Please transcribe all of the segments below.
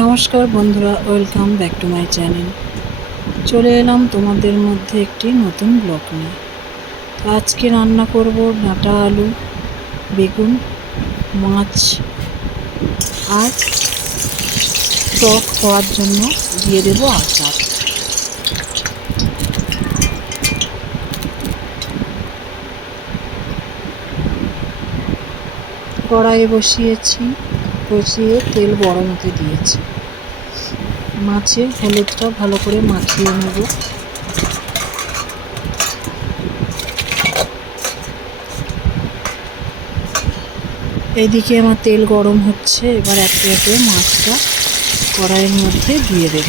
নমস্কার বন্ধুরা, welcome back to my channel. চলে এলাম তোমাদের মধ্যে একটি নতুন ব্লগ নিয়ে। তো আজকে রান্না করব ডাঁটা আলু, বেগুন, মাছ আর টক হওয়ার জন্য দিয়ে দেবো আচার। কড়াই বসিয়েছি। বসিয়ে তেল বড় হতে দিয়েছি। মাছে হলুদটা ভালো করে মাখিয়ে নেব। এইদিকে আমার তেল গরম হচ্ছে, এবার একে একে মাছটা কড়াইয়ের মধ্যে দিয়ে দেব।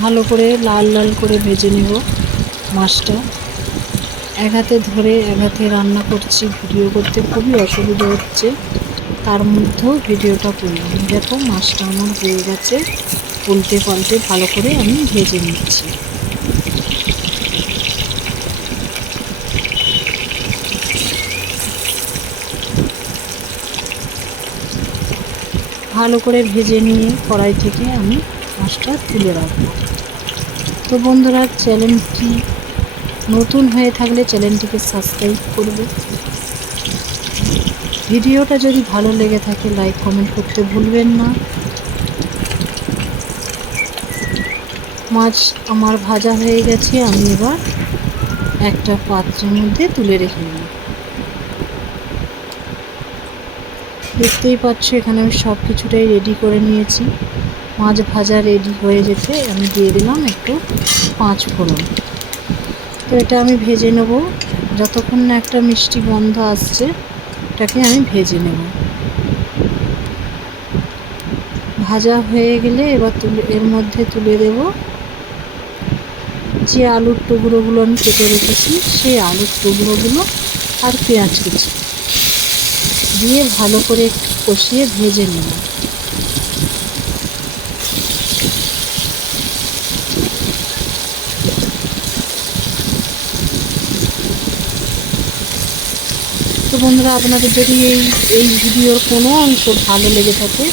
ভালো করে লাল লাল করে ভেজে নেব মাছটা। এক হাতে ধরে এক হাতে রান্না করছি, ভিডিও করতে খুবই অসুবিধা হচ্ছে। তার মধ্যেও ভিডিওটা করলাম। দেখো মাছটা আমার হয়ে গেছে। উল্টে পাল্টে ভালো করে আমি ভেজে নিচ্ছি। ভালো করে ভেজে নিয়ে কড়াই থেকে আমি মাছটা তুলে রাখব। তো বন্ধুরা, চ্যানেলটি নতুন হয়ে থাকলে চ্যানেলটিকে সাবস্ক্রাইব করবে। ভিডিওটা যদি ভালো লেগে থাকে লাইক কমেন্ট করতে ভুলবেন না। মাছ আমার ভাজা হয়ে গেছে, আমি এবার একটা পাত্রের মধ্যে তুলে রেখে দিই দেখতেই পাচ্ছ, এখানে আমি সব কিছুটাই রেডি করে নিয়েছি। মাছ ভাজা রেডি হয়ে যেতে আমি দিয়ে দিলাম একটু পাঁচ ফোড়ন। তো এটা আমি ভেজে নেব। যতক্ষণ না একটা মিষ্টি গন্ধ আসছে, এটাকে আমি ভেজে নেব। ভাজা হয়ে গেলে এবার তুলে, এর মধ্যে তুলে দেব যে আলুর টুকরোগুলো আমি কেটে রেখেছি, সেই আলুর টুকরোগুলো আর পেঁয়াজ কুচি। দিয়ে ভালো করে একটু কষিয়ে ভেজে নেব। তো বন্ধুরা, আপনাদের যদি এই এই ভিডিওর কোনো অংশ ভালো লেগে থাকে,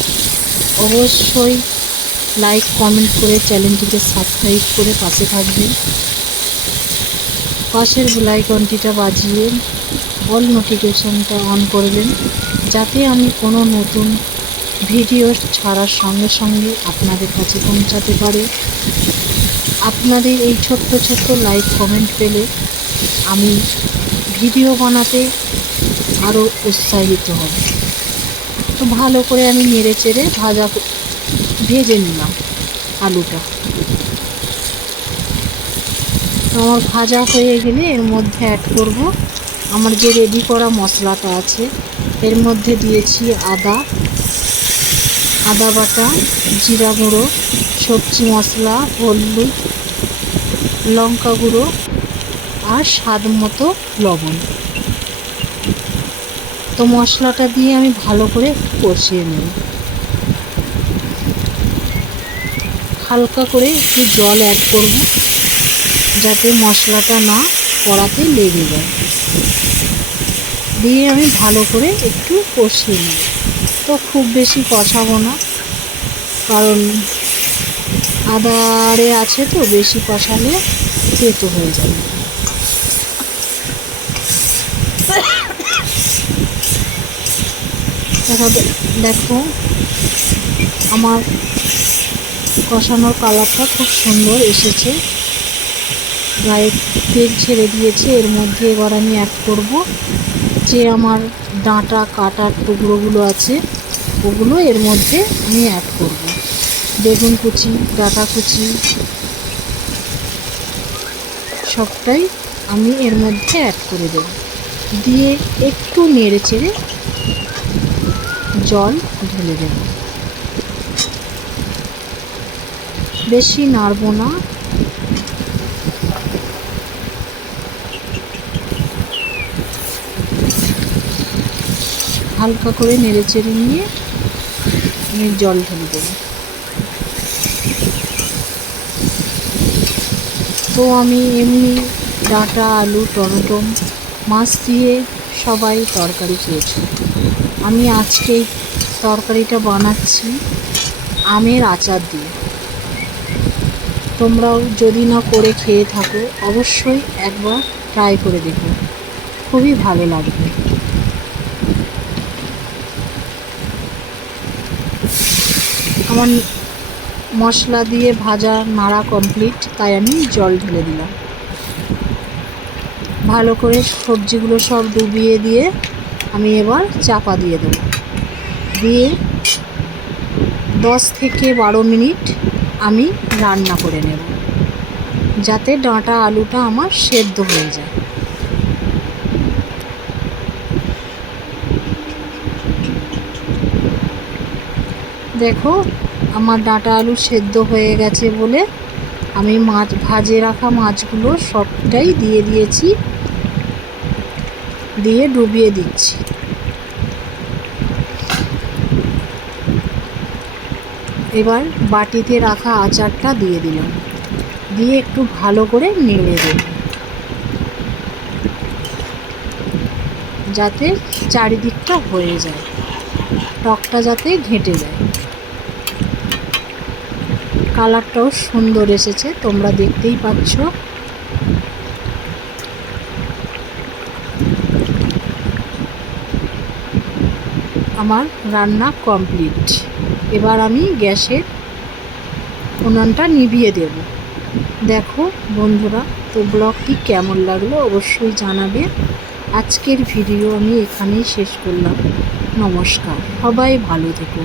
অবশ্যই লাইক কমেন্ট করে চ্যানেলটিকে সাবস্ক্রাইব করে পাশে থাকবেন। পাশের বেলাইকনটিটা বাজিয়ে অল নোটিফিকেশানটা অন করবেন যাতে আমি কোনো নতুন ভিডিও ছাড়ার সঙ্গে সঙ্গে আপনাদের কাছে পৌঁছাতে পারে। আপনাদের এই ছোট্ট ছোট্ট লাইক কমেন্ট পেলে আমি ভিডিও বানাতে আরও উৎসাহিত হব। তো ভালো করে আমি নেড়ে চেড়ে ভাজা ভেজে নিলাম আলুটা। আমার ভাজা হয়ে গেলে এর মধ্যে অ্যাড করব আমার যে রেডি করা মশলাটা আছে, এর মধ্যে দিয়েছি আদা আদা বাটা, জিরা গুঁড়ো, সবজি মশলা, হলুদ, লঙ্কা গুঁড়ো আর স্বাদ মতো লবণ। তো মশলাটা দিয়ে আমি ভালো করে কষিয়ে নেব। হালকা করে একটু জল অ্যাড করব, যাতে মশলাটা না কড়াতে লেগে যায়। দিয়ে আমি ভালো করে একটু কষিয়ে নেব। তো খুব বেশি কষাবো না, কারণ আদারে আছে তো, বেশি কষালে তেতো হয়ে যাবে। দেখা, আমার কষানোর কালারটা খুব সুন্দর এসেছে। গায়ে তেল ছেড়ে দিয়েছে, এর মধ্যে এবার আমি অ্যাড করব যে আমার ডাঁটা, কাটার টুকরোগুলো আছে, ওগুলো এর মধ্যে আমি অ্যাড করব। বেগুন কুচি, ডাঁটা কুচি, সবটাই আমি এর মধ্যে অ্যাড করে দেব। দিয়ে একটু নেড়ে চেড়ে জল ঢেলে দেব। বেশি নাড়ব না। হালকা করে নেড়ে চেড়ে নিয়ে আমি জল ঢেলে দেবো। তো আমি এমনি ডাঁটা, আলু, টমেটো, মাছ দিয়ে সবাই তরকারি খেয়েছে। আমি আজকে তরকারিটা বানাচ্ছি আমের আচার দিয়ে। তোমরাও যদি না করে খেয়ে থাকো, অবশ্যই একবার ট্রাই করে দেখো। খুবই ভালো লাগবে। আমার মশলা দিয়ে ভাজা নাড়া কমপ্লিট তাই আমি জল ঢেলে দিলাম। ভালো করে সবজিগুলো সব ডুবিয়ে দিয়ে আমি এবার চাপা দিয়ে দেবো। দিয়ে দশ থেকে বারো মিনিট আমি রান্না করে নেব, যাতে ডাঁটা আলুটা আমার সেদ্ধ হয়ে যায়। দেখো, আমার ডাঁটা আলু সেদ্ধ হয়ে গেছে বলে আমি মাছ, ভাজে রাখা মাছগুলো সবটাই দিয়ে দিয়েছি। দিয়ে ডুবিয়ে দিচ্ছি। এবার বাটিতে রাখা আচারটা দিয়ে দিলাম। দিয়ে একটু ভালো করে নেড়ে দেব। যাতে চারিদিকটা হয়ে যায়। টকটা যাতে ঘেঁটে যায়। কালারটাও সুন্দর এসেছে, তোমরা দেখতেই পাচ্ছ। আমার রান্না কমপ্লিট। এবার আমি গ্যাসের উনানটা নিভিয়ে দেব। দেখো বন্ধুরা, তো ব্লগটি কেমন লাগল অবশ্যই জানাবে। আজকের ভিডিও আমি এখানেই শেষ করলাম। নমস্কার, সবাই ভালো থেকো।